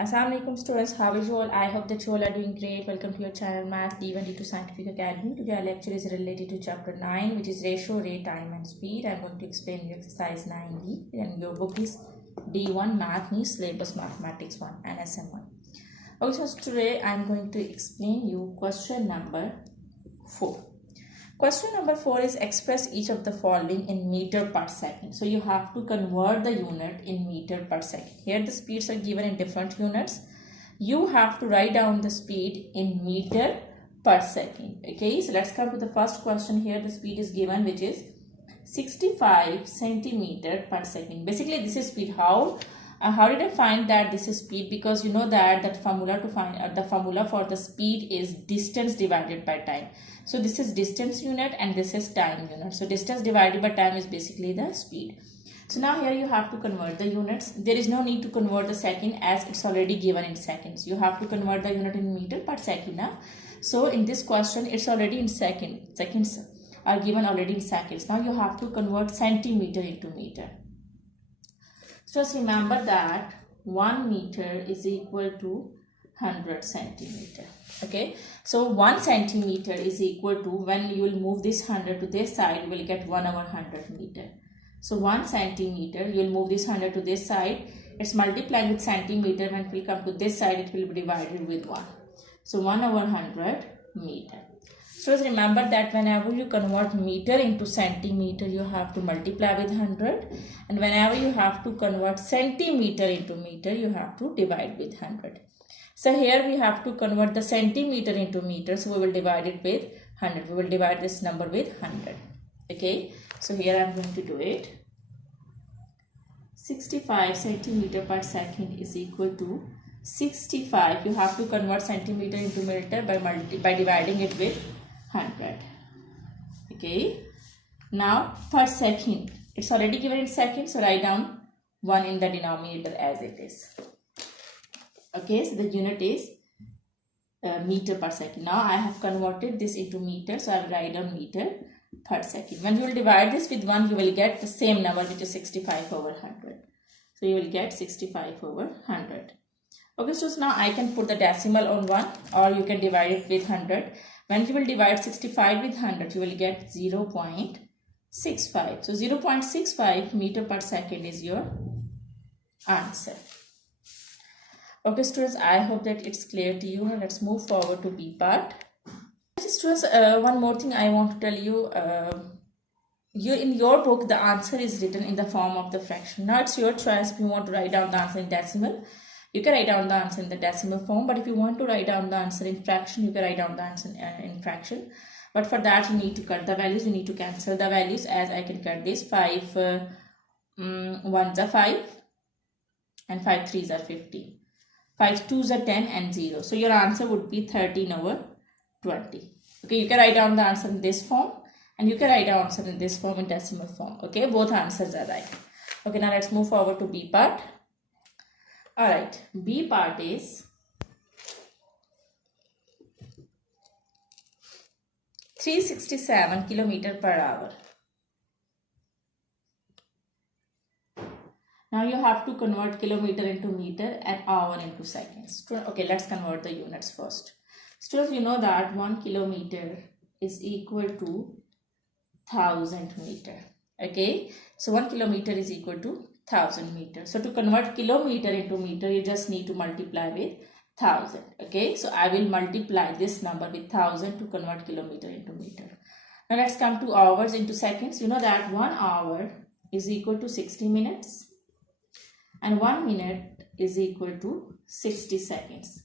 Assalamualaikum students, how are you all? I hope that you all are doing great. Welcome to your channel Math D1 D2 Scientific Academy. Today our lecture is related to chapter 9, which is ratio, rate, time and speed. I am going to explain you exercise 9D, and your book is D1 Math New Syllabus Mathematics 1 and SM1. Okay, so today I am going to explain you question number 4. Question number 4 is express each of the following in meter per second. So you have to convert the unit in meter per second. Here the speeds are given in different units. You have to write down the speed in meter per second. Okay, so let's come to the first question. Here the speed is given, which is 65 centimeter per second. Basically this is speed. How did I find that this is speed? Because you know that formula to find the formula for the speed is distance divided by time. So this is distance unit and this is time unit. So distance divided by time is basically the speed. So now here you have to convert the units. There is no need to convert the second as it's already given in seconds. You have to convert the unit in meter per second now. So in this question it's already in second. Seconds are given already in seconds. Now you have to convert centimeter into meter. So just remember that 1 meter is equal to 100 centimeter. Okay, so 1 centimeter is equal to, when you will move this 100 to this side, you will get 1 over 100 meter. So 1 centimeter, you will move this 100 to this side, it's multiplied with centimeter. When it will come to this side, it will be divided with 1. So 1 over 100 meter. So remember that whenever you convert meter into centimeter, you have to multiply with 100, and whenever you have to convert centimeter into meter, you have to divide with 100. So here we have to convert the centimeter into meter, so we will divide it with 100. We will divide this number with 100. Okay, so here I am going to do it. 65 centimeter per second is equal to 65. You have to convert centimeter into meter by dividing it with 100. Okay, now per second, it's already given in seconds, so write down 1 in the denominator as it is. Okay, so the unit is meter per second. Now I have converted this into meter, so I will write down meter per second. When you will divide this with 1, you will get the same number, which is 65 over 100. So you will get 65 over 100. Okay, so now I can put the decimal on 1, or you can divide it with 100. When you will divide 65 with 100, you will get 0.65. So 0.65 meter per second is your answer. Okay students, I hope that it's clear to you. Let's move forward to B part. Students, one more thing I want to tell you. In your book, the answer is written in the form of the fraction. Now it's your choice if you want to write down the answer in decimal. You can write down the answer in the decimal form, but if you want to write down the answer in fraction, you can write down the answer in fraction. But for that, you need to cut the values. You need to cancel the values, as I can cut this. 5 1s are 5 and 5 3s are 50. 5 2s are 10 and 0. So your answer would be 13 over 20. Okay, you can write down the answer in this form, and you can write down the answer in this form, in decimal form. Okay, both answers are right. Okay, now let's move forward to B part. Alright, B part is 367 kilometer per hour. Now you have to convert kilometer into meter and hour into seconds. Okay, let's convert the units first. Students, you know that 1 kilometer is equal to 1000 meter. Okay, so 1 kilometer is equal to 1000 meters. So to convert kilometer into meter, you just need to multiply with 1000. Okay, so I will multiply this number with 1000 to convert kilometer into meter. Now let's come to hours into seconds. You know that 1 hour is equal to 60 minutes and 1 minute is equal to 60 seconds.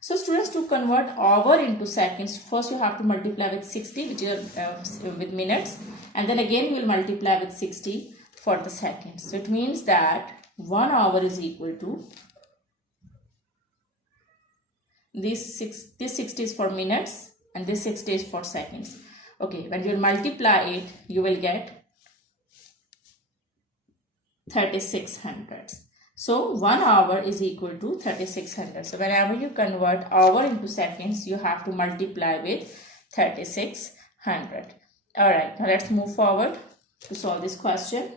So students, to convert hour into seconds, first you have to multiply with 60, which is with minutes, and then again you will multiply with 60 for the seconds. So it means that 1 hour is equal to this 60 is for minutes and this 60 is for seconds. Okay, when you will multiply it, you will get 3600. So 1 hour is equal to 3600. So whenever you convert hour into seconds, you have to multiply with 3600. Alright, now let's move forward to solve this question.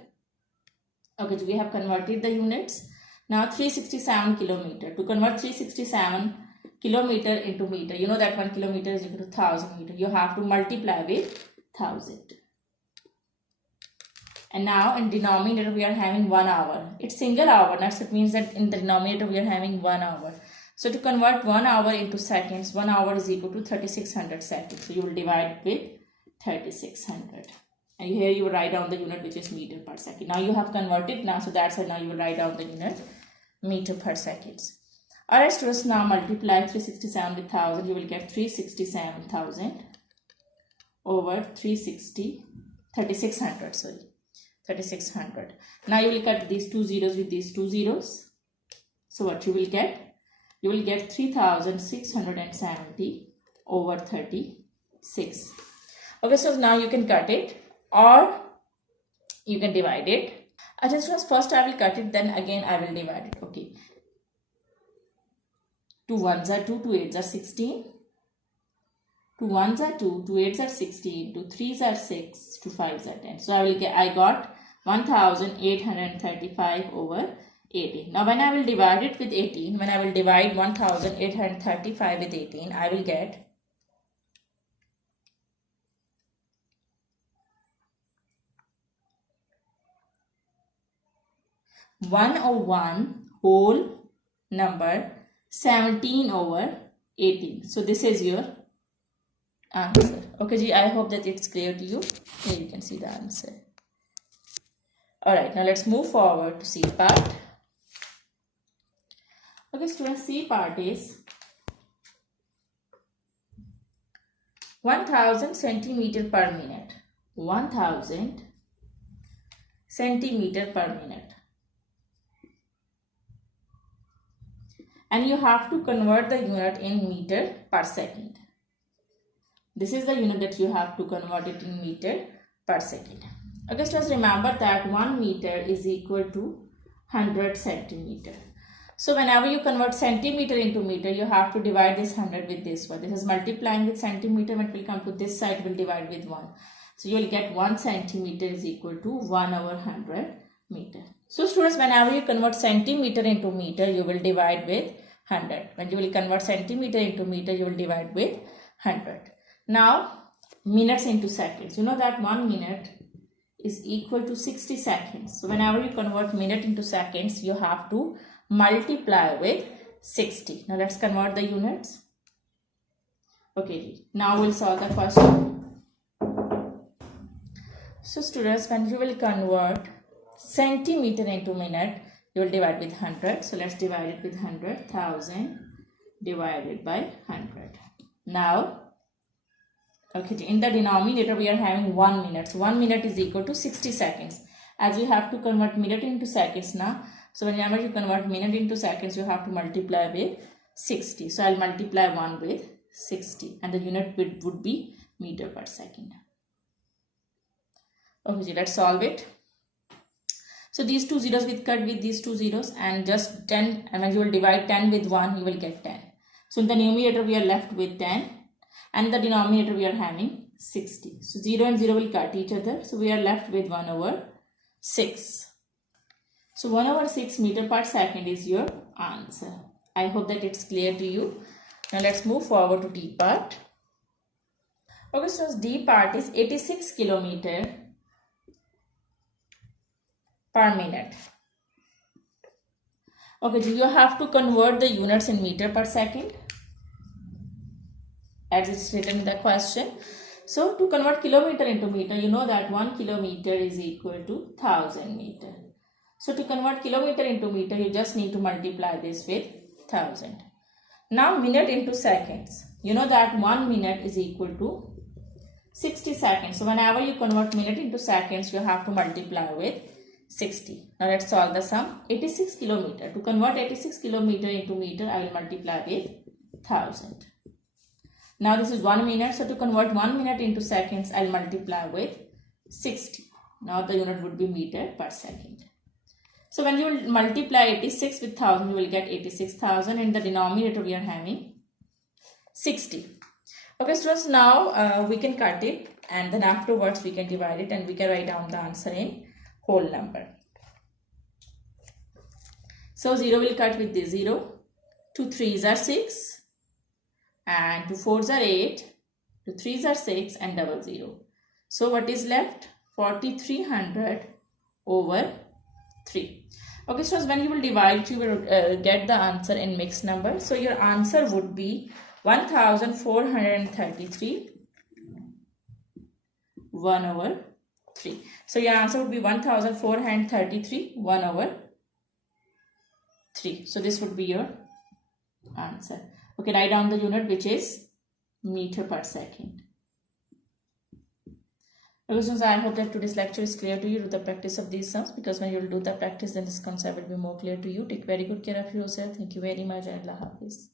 Okay, so we have converted the units. Now 367 kilometer. To convert 367 kilometer into meter, you know that 1 kilometer is equal to 1000 meter. You have to multiply with 1000. And now in denominator we are having 1 hour. It's single hour. That's it means that in the denominator we are having 1 hour. So to convert 1 hour into seconds, 1 hour is equal to 3600 seconds. So you will divide with 3600. And here you will write down the unit, which is meter per second. Now you have converted now, so that's why now you will write down the unit meter per seconds. Alright students, now multiply 367 with 1000. You will get 367,000 over 3600, sorry. 3600. Now you will cut these two zeros with these two zeros. So what you will get? You will get 3670 over 36. Okay, so now you can cut it or you can divide it. First I will cut it, then again I will divide it. Okay. 2 1s are 2, 2 8s are 16. 2 1s are 2, 2 8s are 16, 2 3s are 6, 2 5s are 10. So I got 1835 over 18. Now when I will divide it with 18, when I will divide 1835 with 18, I will get 101 whole number 17 over 18. So this is your answer. Okay ji, I hope that it's clear to you. Here you can see the answer. Alright, now let's move forward to C part. Okay students, C part is 1000 centimeter per minute. 1000 centimeter per minute. And you have to convert the unit in meter per second. This is the unit that you have to convert it in meter per second. Okay, so just remember that 1 meter is equal to 100 centimeter. So whenever you convert centimeter into meter, you have to divide this 100 with this one. This is multiplying with centimeter. When it will come to this side, will divide with 1. So you will get 1 centimeter is equal to 1 over 100 meter. So students, whenever you convert centimeter into meter, you will divide with 100. When you will convert centimeter into meter, you will divide with 100. Now, minutes into seconds. You know that 1 minute is equal to 60 seconds. So whenever you convert minute into seconds, you have to multiply with 60. Now let's convert the units. Okay, now we'll solve the question. So students, when you will convert centimeter into minute, you will divide with 100. So let's divide it with 100. 1000 divided by 100. Now, okay, in the denominator we are having 1 minute. So 1 minute is equal to 60 seconds. As we have to convert minute into seconds now. So whenever you convert minute into seconds, you have to multiply with 60. So I'll multiply 1 with 60. And the unit would be meter per second. Okay, let's solve it. So these two zeros will cut with these two zeros and just 10. And when you will divide 10 with 1, you will get 10. So in the numerator we are left with 10. And in the denominator we are having 60. So 0 and 0 will cut each other. So we are left with 1 over 6. So 1 over 6 meter per second is your answer. I hope that it's clear to you. Now let's move forward to D part. Okay, so D part is 86 kilometer per minute. Okay, so you have to convert the units in meter per second, as it's written in the question. So to convert kilometer into meter, you know that 1 kilometer is equal to 1000 meter. So to convert kilometer into meter, you just need to multiply this with 1000. Now minute into seconds. You know that 1 minute is equal to 60 seconds. So whenever you convert minute into seconds, you have to multiply with 60. Now let's solve the sum. 86 kilometer. To convert 86 kilometer into meter, I will multiply with 1000. Now this is 1 minute. So to convert 1 minute into seconds, I will multiply with 60. Now the unit would be meter per second. So when you will multiply 86 with 1000, you will get 86,000. In the denominator, we are having 60. Okay, students, now we can cut it and then afterwards we can divide it and we can write down the answer in whole number. So 0 will cut with this 0. 2 3s are 6 and 2 4s are 8. 2 3s are 6 and double 0. So what is left? 4300 over 3. Okay, so when you will divide, you will get the answer in mixed number. So your answer would be 1433 1 over 3. So your answer would be 1433 1 over 3. So this would be your answer. Okay, write down the unit, which is meter per second. Okay, so I hope that today's lecture is clear to you with the practice of these sums, because when you will do the practice, then this concept will be more clear to you. Take very good care of yourself. Thank you very much and Allah Hafiz.